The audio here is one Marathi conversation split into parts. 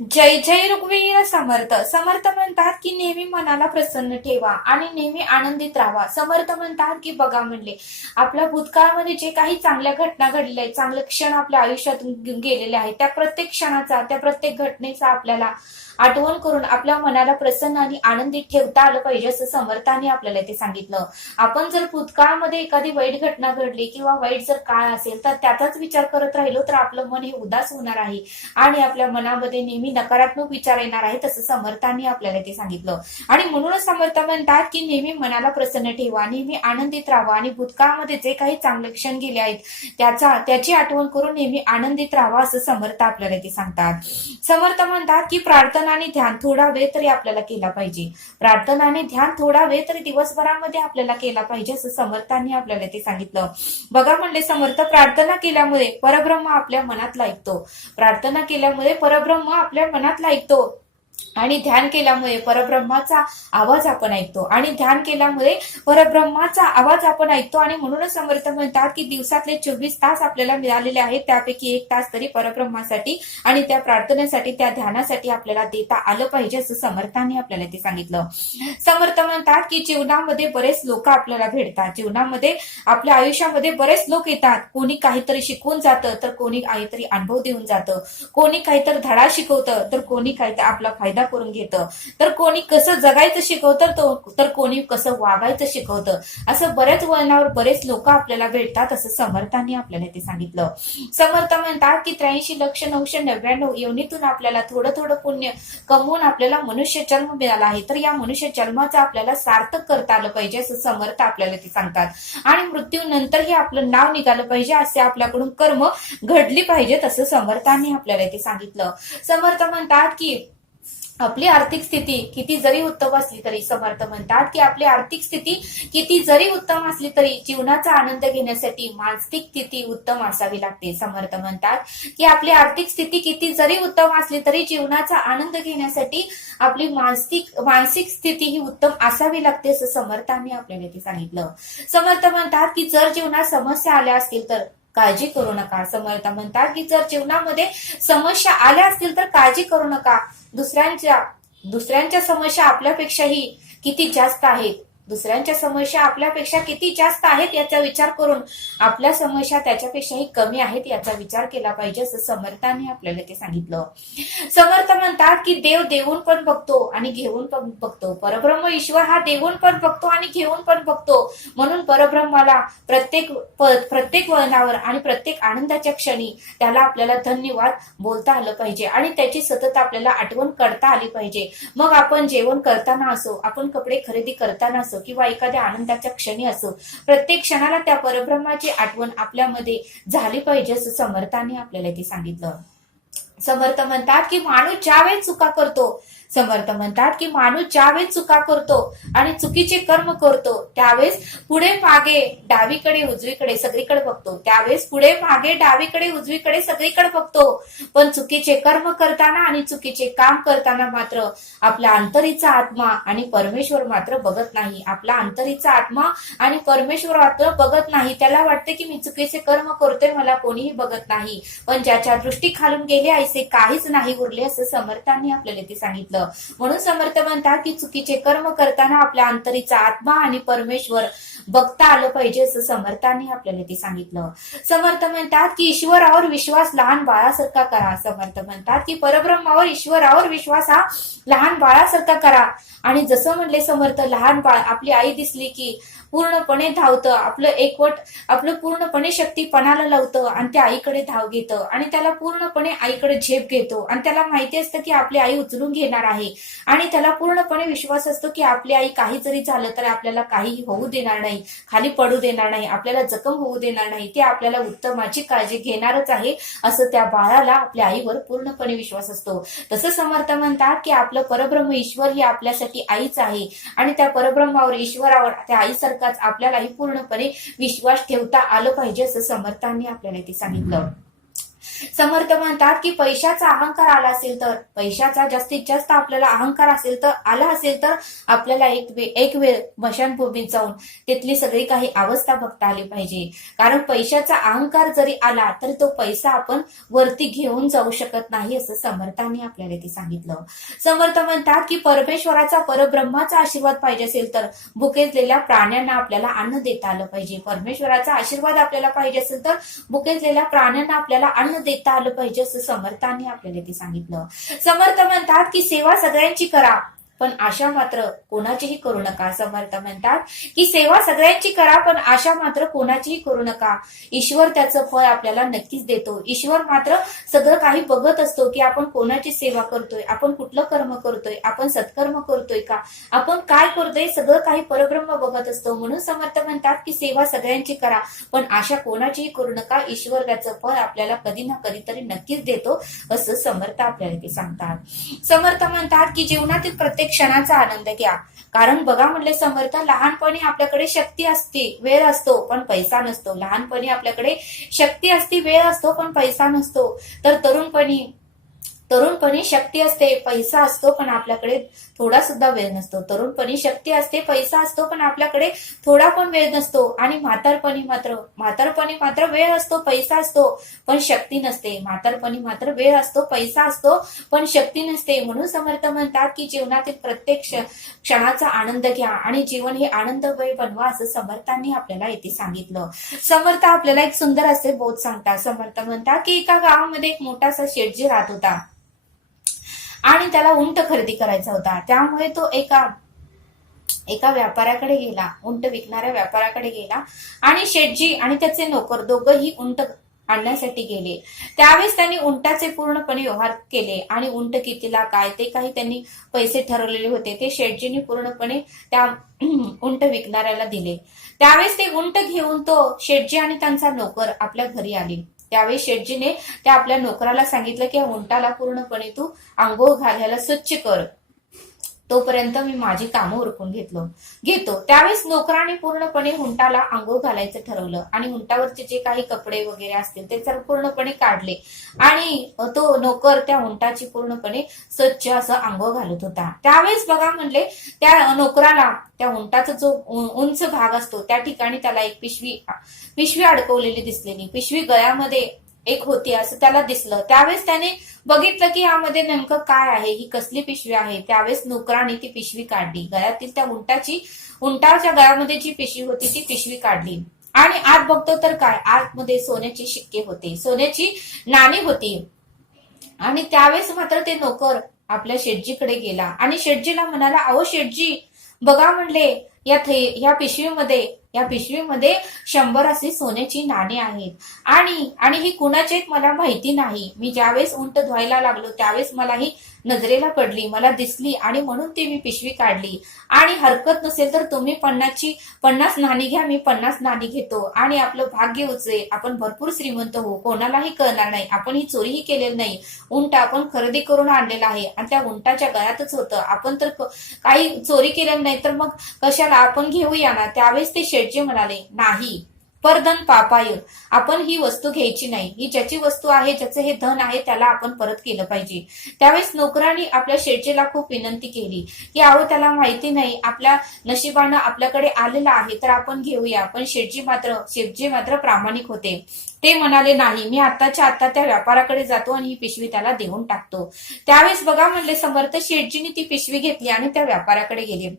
जय जय रुग्वीर समर्थ. समर्थ म्हणतात की नेहमी मनाला प्रसन्न ठेवा आणि नेहमी आनंदित राहा. समर्थ म्हणतात की बघा म्हणले आपल्या भूतकाळामध्ये जे काही चांगल्या घटना घडलेल्या आहेत चांगले क्षण आपल्या आयुष्यातून गेलेले आहेत त्या प्रत्येक क्षणाचा त्या प्रत्येक घटनेचा आपल्याला आठवण करून आपल्या मनाला प्रसन्न आणि आनंदित ठेवता आलं पाहिजे असं समर्थाने आपल्याला ते सांगितलं. आपण जर भूतकाळामध्ये एखादी वाईट घटना घडली किंवा वाईट जर काळ असेल तर त्याचाच विचार करत राहिलो तर आपलं मन हे उदास होणार आहे आणि आपल्या मनामध्ये नेहमी नेहमी नकारात्मक विचार येणार आहेत असं समर्थांनी आपल्याला ते सांगितलं. आणि म्हणूनच समर्थ म्हणतात की नेहमी मनाला प्रसन्न ठेवा नेहमी आनंदित राहा आणि भूतकाळामध्ये जे काही चांगले क्षण गेले आहेत त्याचा त्याची आठवण करून नेहमी आनंदित राहावा असं समर्थ आपल्याला ते सांगतात. समर्थ म्हणतात की प्रार्थना आणि ध्यान थोडा वेळ तरी आपल्याला केला पाहिजे. प्रार्थना आणि ध्यान थोडा वेळ तरी दिवसभरामध्ये आपल्याला केला पाहिजे असं समर्थांनी आपल्याला ते सांगितलं. बघा म्हणले समर्थ प्रार्थना केल्यामुळे परब्रह्म आपल्या मनात ऐकतो. प्रार्थना केल्यामुळे परब्रह्म आपल्या आपल्या मनातला ऐकतो आणि ध्यान केल्यामुळे परब्रह्माचा आवाज आपण ऐकतो. आणि ध्यान केल्यामुळे परब्रह्माचा आवाज आपण ऐकतो आणि म्हणूनच समर्थ म्हणतात की दिवसातले चोवीस तास आपल्याला मिळालेले आहेत. त्यापैकी एक तास तरी परब्रह्मासाठी आणि त्या प्रार्थनेसाठी त्या ध्यानासाठी आपल्याला देता आलं पाहिजे असं समर्थांनी आपल्याला ते सांगितलं. समर्थ म्हणतात की जीवनामध्ये बरेच लोक आपल्याला भेटतात. जीवनामध्ये आपल्या आयुष्यामध्ये बरेच लोक येतात. कोणी काहीतरी शिकवून जातं तर कोणी काहीतरी अनुभव देऊन जातं. कोणी काहीतरी धडा शिकवतं तर कोणी काहीतरी आपला फायदा करून घेतं. तर कोणी कसं जगायचं शिकवतं तो तर कोणी कसं वागायचं शिकवतं. असं बऱ्याच वळणावर बरेच लोक आपल्याला भेटतात असं समर्थांनी आपल्याला ते सांगितलं. समर्थ म्हणतात की त्र्याऐंशी लक्ष नऊशे नव्याण्णव योनीतून आपल्याला थोडं थोडं पुण्य कमवून आपल्याला मनुष्य जन्म मिळाला आहे. तर या मनुष्य जन्माचं आपल्याला सार्थक करता आलं पाहिजे असं समर्थ आपल्याला ते सांगतात. आणि मृत्यूनंतरही आपलं नाव निघालं पाहिजे असे आपल्याकडून कर्म घडली पाहिजेत असं समर्थांनी आपल्याला ते सांगितलं. समर्थ म्हणतात की आपली आर्थिक स्थिती किती जरी उत्तम असली तरी समर्थ म्हणतात की आपली आर्थिक स्थिती किती जरी उत्तम असली तरी जीवनाचा आनंद घेण्यासाठी मानसिक स्थिती उत्तम असावी लागते. समर्थ म्हणतात की आपली आर्थिक स्थिती किती जरी उत्तम असली तरी जीवनाचा आनंद घेण्यासाठी आपली मानसिक मानसिक स्थिती ही उत्तम असावी लागते असं समर्थांनी आपल्याला ते सांगितलं. समर्थ म्हणतात की जर जीवनात समस्या आल्या असतील तर काळजी करू नका. समर्थ म्हणतात की जर जीवनामध्ये समस्या आल्या असतील तर काळजी करू नका. दुसऱ्यांच्या दुसऱ्यांच्या समस्या आपल्यापेक्षाही किती जास्त आहेत? दुसऱ्यांच्या समस्या आपल्यापेक्षा किती जास्त आहेत याचा विचार करून आपल्या समस्या त्याच्यापेक्षाही कमी आहेत याचा विचार केला पाहिजे असं समर्थाने आपल्याला ते सांगितलं. समर्थ म्हणतात की देव देऊन पण बघतो आणि घेऊन पण बघतो. परब्रह्म ईश्वर हा देऊन पण बघतो आणि घेऊन पण बघतो. म्हणून परब्रह्माला प्रत्येक प्रत्येक वळणावर आणि प्रत्येक आनंदाच्या क्षणी त्याला आपल्याला धन्यवाद बोलता आलं पाहिजे आणि त्याची सतत आपल्याला आठवण करता आली पाहिजे. मग आपण जेवण करताना असो आपण कपडे खरेदी करताना असो किंवा एखाद्या आनंदाच्या क्षणी असो प्रत्येक क्षणाला त्या परब्रह्माची आठवण आपल्यामध्ये झाली पाहिजे असं समर्थाने आपल्याला ते सांगितलं. समर्थ म्हणतात की माणूस ज्यावेळेस चुका करतो समर्थ म्हणतात की माणूस ज्यावेळेस चुका करतो आणि चुकीचे कर्म करतो त्यावेळेस पुढे मागे डावीकडे उजवीकडे सगळीकडे बघतो. त्यावेळेस पुढे मागे डावीकडे उजवीकडे सगळीकडे बघतो. पण चुकीचे कर्म करताना आणि चुकीचे काम करताना मात्र आपला अंतरीचा आत्मा आणि परमेश्वर मात्र बघत नाही. आपला अंतरीचा आत्मा आणि परमेश्वर मात्र बघत नाही. त्याला वाटते की मी चुकीचे कर्म करतोय मला कोणीही बघत नाही. पण ज्याच्या दृष्टी खालून गेले करायचे काहीच नाही उरले असं समर्थांनी आपल्याला ते सांगितलं. म्हणून समर्थ म्हणतात की चुकीचे कर्म करताना आपल्या अंतरीचा आत्मा आणि परमेश्वर बघता आलं पाहिजे असं समर्थांनी आपल्याला ते सांगितलं. समर्थ म्हणतात की ईश्वरावर विश्वास लहान बाळासारखा करा. समर्थ म्हणतात की परब्रह्मावर ईश्वरावर विश्वास हा लहान बाळासारखा करा. आणि जसं म्हणले समर्थ लहान बाळ आपली आई दिसली की पूर्णपणे धावतं आपलं एकवट आपलं पूर्णपणे शक्ती पणाला लावतं आणि त्या आईकडे धाव घेतं. आणि त्याला पूर्णपणे आईकडे झेप घेतो. आणि त्याला माहिती असतं की आपली आई उचलून घेणार आहे. आणि त्याला पूर्णपणे विश्वास असतो की आपली आई काही जरी झालं तर आपल्याला काही होऊ देणार नाही. खाली पडू देणार नाही. आपल्याला जखम होऊ देणार नाही. ते आपल्याला उत्तमाची काळजी घेणारच आहे असं त्या बाळाला आपल्या आईवर पूर्णपणे विश्वास असतो. तसं समर्थ म्हणतात की आपलं परब्रह्म ईश्वर ही आपल्यासाठी आईच आहे. आणि त्या परब्रह्मावर ईश्वरावर त्या आईसारखाच आपल्यालाही पूर्णपणे विश्वास ठेवता आलं पाहिजे असं समर्थांनी आपल्याला ते सांगितलं. समर्थ म्हणतात की पैशाचा अहंकार आला असेल तर पैशाचा जास्तीत जास्त आपल्याला अहंकार असेल तर आला असेल तर आपल्याला एक वे एक वेळ मशानभूमीत जाऊन तिथली सगळी काही अवस्था बघता आली पाहिजे. कारण पैशाचा अहंकार जरी आला तरी तो पैसा आपण वरती घेऊन जाऊ शकत नाही असं समर्थांनी आपल्याला ते सांगितलं. समर्थ म्हणतात की परमेश्वराचा परब्रह्माचा आशीर्वाद पाहिजे असेल तर भुकेजलेल्या प्राण्यांना आपल्याला अन्न देता आलं पाहिजे. परमेश्वराचा आशीर्वाद आपल्याला पाहिजे असेल तर भुकेजलेल्या प्राण्यांना आपल्याला अन्न देता आलं पाहिजे असं समर्थांनी आपल्याला ते सांगितलं. समर्थ म्हणतात की सेवा सगळ्यांची करा. पण आशा मात्र कोणाचीही करू नका समर्थ म्हणतात. की सेवा सगळ्यांची करा पण आशा मात्र कोणाचीही करू नका. ईश्वर त्याचं फळ आपल्याला नक्कीच देतो. ईश्वर मात्र सगळं काही बघत असतो की आपण कोणाची सेवा करतोय आपण कुठलं कर्म करतोय आपण सत्कर्म करतोय का आपण काय करतोय सगळं काही परब्रह्म बघत असतो. म्हणून समर्थ म्हणतात की सेवा सगळ्यांची करा पण आशा कोणाचीही करू नका. ईश्वर त्याचं फळ आपल्याला कधी ना कधीतरी नक्कीच देतो असं समर्थ आपल्याला ते सांगतात. समर्थ म्हणतात की जीवनातील प्रत्येक क्षणाचा आनंद घ्या. कारण बघा म्हणले समर्थ लहानपणी आपल्याकडे शक्ती असते वेळ असतो पण पैसा नसतो. लहानपणी आपल्याकडे शक्ती असते वेळ असतो पण पैसा नसतो. तर तरुणपणी तरुणपणी शक्ती असते पैसा असतो पण आपल्याकडे थोडा सुद्धा वेळ नसतो. तरुणपणी शक्ती असते पैसा असतो पण आपल्याकडे थोडा पण वेळ नसतो. आणि म्हातारपणी मात्र म्हातारपणी मात्र वेळ असतो पैसा असतो पण शक्ती नसते. म्हातारपणी मात्र वेळ असतो पैसा असतो पण शक्ती नसते. म्हणून समर्थ म्हणतात की जीवनातील प्रत्येक क्षणाचा आनंद घ्या आणि जीवन हे आनंदमय बनवा असं समर्थांनी आपल्याला येथे सांगितलं. समर्थ आपल्याला एक सुंदर असे बोध सांगतात. समर्थ म्हणतात की एका गावामध्ये एक मोठासा शेटजी राहत होता. त्याला उंट खरेदी करायचा होता. त्यामुळे तो एका एका व्यापाऱ्याकडे गेला. उंट विकणाऱ्या व्यापाऱ्याकडे गेला. आणि शेटजी आणि त्याचे नोकर दोघंही उंट आणण्यासाठी गेले. त्यावेळेस त्यांनी उंटाचे पूर्णपणे व्यवहार केले. आणि उंट कितीला काय ते काही त्यांनी पैसे ठरवलेले होते. ते शेटजीने पूर्णपणे त्या उंट विकणाऱ्याला दिले. त्यावेळेस ते उंट घेऊन तो शेटजी आणि त्यांचा नोकर आपल्या घरी आले. त्यावेळी शेटजीने त्या आपल्या नोकराला सांगितलं की उंटाला पूर्णपणे तू आंघोळ घालायला स्वच्छ कर. तोपर्यंत मी माझी कामं उरकून घेतलो. घेतो. त्यावेळेस नोकराने पूर्णपणे हुंटाला आंघोळ घालायचं ठरवलं आणि हुंटावरचे जे काही कपडे वगैरे असतील ते सर्व पूर्णपणे काढले. आणि तो नोकर त्या हुंटाची पूर्णपणे स्वच्छ असं आंघोळ घालत होता. त्यावेळेस बघा म्हणले त्या नोकराला त्या हुंटाचा जो उंच भाग असतो त्या ठिकाणी त्याला एक पिशवी पिशवी अडकवलेली दिसलेली. पिशवी गळ्यामध्ये एक होती असं त्याला दिसलं. त्यावेळेस त्याने बघितलं की यामध्ये नेमकं काय आहे ही कसली पिशवी आहे. त्यावेळेस नोकराने ती पिशवी काढली. गळ्यातील त्या उंटाची उंटाच्या गळ्यामध्ये जी पिशवी होती ती पिशवी काढली. आणि आत बघतो तर काय? आतमध्ये सोन्याची शिक्के होते. सोन्याची नाणी होती. आणि त्यावेळेस मात्र ते नोकर आपल्या शेटजीकडे गेला. आणि शेटजीला म्हणाला अहो शेटजी बघा म्हणले या थे या पिशवीमध्ये या पिशवीमध्ये शंभर असे सोन्याची नाणी आहेत. आणि आणि ही कुणाची मला माहिती नाही. मी ज्यावेळेस उंट धुवायला लागलो त्यावेळेस मला ही नजरेला पडली मला दिसली आणि म्हणून ती मी पिशवी काढली. आणि हरकत नसेल तर तुम्ही पन्नासची पन्नास नाणी घ्या मी पन्नास नाणी घेतो. आणि आपलं भाग्य उचले आपण भरपूर श्रीमंत हो कोणालाही कळणार नाही. आपण ही चोरीही केलेली नाही. उंट आपण खरेदी करून आणलेला आहे. आणि त्या उंटाच्या गळ्यातच होतं. आपण तर काही चोरी केलेली नाही तर मग कशाला आपण घेऊया ना? त्यावेळेस ते शेटजी म्हणाले नाही परधन पापाय. आपण ही वस्तू घ्यायची नाही. ही ज्याची वस्तू आहे ज्याचं हे धन आहे त्याला आपण परत केलं पाहिजे. त्यावेळेस नोकरांनी आपल्या शेटजीला खूप विनंती केली की अहो त्याला माहिती नाही. आपल्या नशिबानं आपल्याकडे आलेलं आहे तर आपण घेऊया. पण शेटजी मात्र शेटजी मात्र प्रामाणिक होते. ते म्हणाले नाही मी आताच्या आता त्या व्यापाराकडे जातो आणि ही पिशवी त्याला देऊन टाकतो. त्यावेळेस बघा म्हणले समर्थ शेटजीने ती पिशवी घेतली आणि त्या व्यापाराकडे गेले.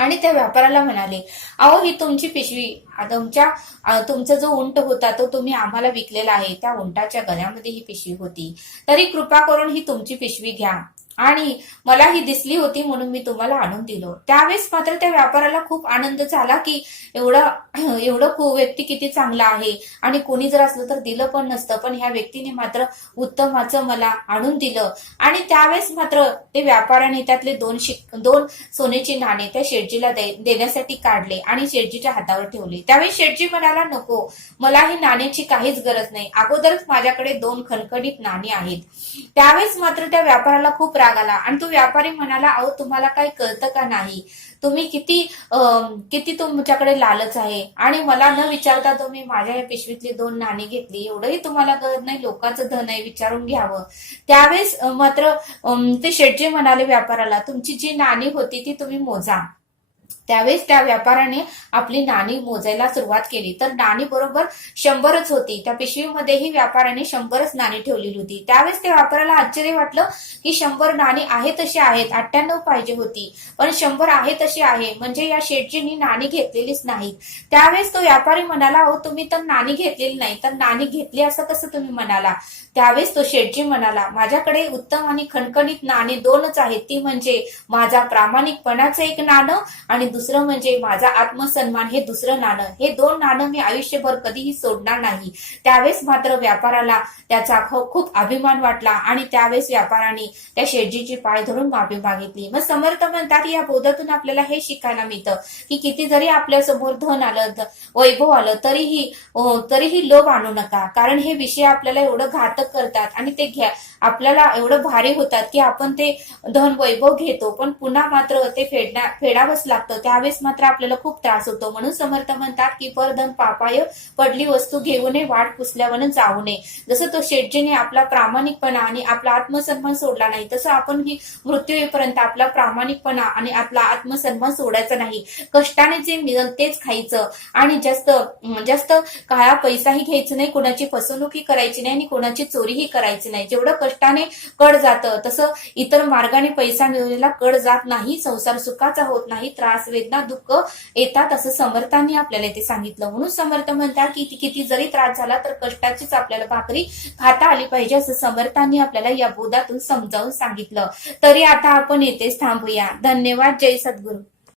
आणि त्या व्यापाराला म्हणाले अहो ही तुमची पिशवी तुमच्या तुमचा जो उंट होता तो तुम्ही आम्हाला विकलेला आहे. त्या उंटाच्या गळ्यामध्ये ही पिशवी होती. तरी कृपा करून ही तुमची पिशवी घ्या. आणि मला ही दिसली होती म्हणून मी तुम्हाला आणून दिलो. त्यावेळेस मात्र त्या व्यापाराला खूप आनंद झाला की एवढं एवढं व्यक्ती किती चांगला आहे. आणि कोणी जर असलं तर दिलं पण नसतं. पण ह्या व्यक्तीने मात्र उत्तमाचं मला आणून दिलं. आणि त्यावेळेस मात्र ते व्यापाराने त्यातले दोन शिक दोन सोन्याची नाणे त्या शेटजीला दे- देण्यासाठी काढले आणि शेटजीच्या हातावर ठेवले. त्यावेळी शेटजी म्हणाला नको. मला ही नाण्याची काहीच गरज नाही. अगोदरच माझ्याकडे दोन खणखणीत नाणी आहेत त्यावेळेस मात्र त्या व्यापाराला खूप राग आला आणि तो व्यापारी म्हणाला अहो तुम्हाला काही कळतं का नाही? तुम्ही किती अं, किती तुमच्याकडे लालच आहे? आणि मला न विचारता तुम्ही माझ्या या पिशवीतली दोन नाणी घेतली. एवढंही तुम्हाला कळत नाही. लोकांचं धन आहे विचारून घ्यावं. त्यावेळेस मात्र अं, ते शेटजी म्हणाले व्यापाराला तुमची जी नाणी होती ती तुम्ही मोजा. त्यावेळेस त्या व्यापाराने आपली नाणी मोजायला सुरुवात केली. तर नाणी बरोबर शंभरच होती. त्या पिशवीमध्येही व्यापाऱ्याने शंभरच नाणी ठेवलेली होती. त्यावेळेस त्या व्यापाऱ्याला आश्चर्य वाटलं की शंभर नाणी आहे तशी आहेत. अठ्ठ्याण्णव पाहिजे होती. पण शंभर आहे तशी आहे. म्हणजे या शेटजींनी नाणी घेतलेलीच नाही त्यावेळेस तो व्यापारी म्हणाला अहो तुम्ही तर नाणी घेतलेली नाही. तर नाणी घेतली असं कसं तुम्ही म्हणाला? त्यावेळेस तो शेटजी म्हणाला माझ्याकडे उत्तम आणि खणखणीत नाणी दोनच आहेत. ती म्हणजे माझा प्रामाणिकपणाचं एक नाणं आणि आणि दुसरं म्हणजे माझा आत्मसन्मान हे दुसरं नाणं. हे दोन नाणं मी आयुष्यभर कधीही सोडणार नाही. त्यावेळेस मात्र व्यापाराला त्याचा खूप अभिमान वाटला आणि त्यावेळेस व्यापाराने त्या शेटजीची पाय धरून माफी मागितली. मग समर्थ म्हणतात या बोधातून आपल्याला हे शिकायला मिळतं की किती जरी आपल्यासमोर धन आलं वैभव आलं तरीही तरीही लोभ आणू नका. कारण हे विषय आपल्याला एवढं घातक करतात आणि ते घ्या आपल्याला एवढं भारी होतात की आपण ते धन वैभव घेतो. पण पुन्हा मात्र ते फेडण्या फेडावंच लागतं. त्यावेळेस मात्र आपल्याला खूप त्रास होतो. म्हणून समर्थ म्हणतात की परधन पापाय पडली वस्तू घेऊ नये वाट पुसल्यावर जाऊ नये. जसं तो शेटजीने आपला प्रामाणिकपणा आणि आपला आत्मसन्मान सोडला नाही तसं आपण ही मृत्यू येईपर्यंत आपला प्रामाणिकपणा आणि आपला आत्मसन्मान सोडायचा नाही. कष्टाने जे मिळेल तेच खायचं. आणि जास्त जास्त काळा पैसाही घ्यायचा नाही कोणाची फसवणूकही करायची नाही आणि कोणाची चोरीही करायची नाही. जेवढं कष्टाने कड जातं तसं इतर मार्गाने पैसा मिळवलेला कड जात नाही संसार सुखाचा होत नाही त्रास वेदना दुःख येतात असं समर्थांनी आपल्याला इथे सांगितलं. म्हणून समर्थ म्हणतात की किती जरी त्रास झाला तर कष्टाचीच आपल्याला भाकरी खाता आली पाहिजे असं समर्थांनी आपल्याला या बोधातून समजावून सांगितलं. तरी आता आपण येथेच थांबूया. धन्यवाद. जय सद्गुरू.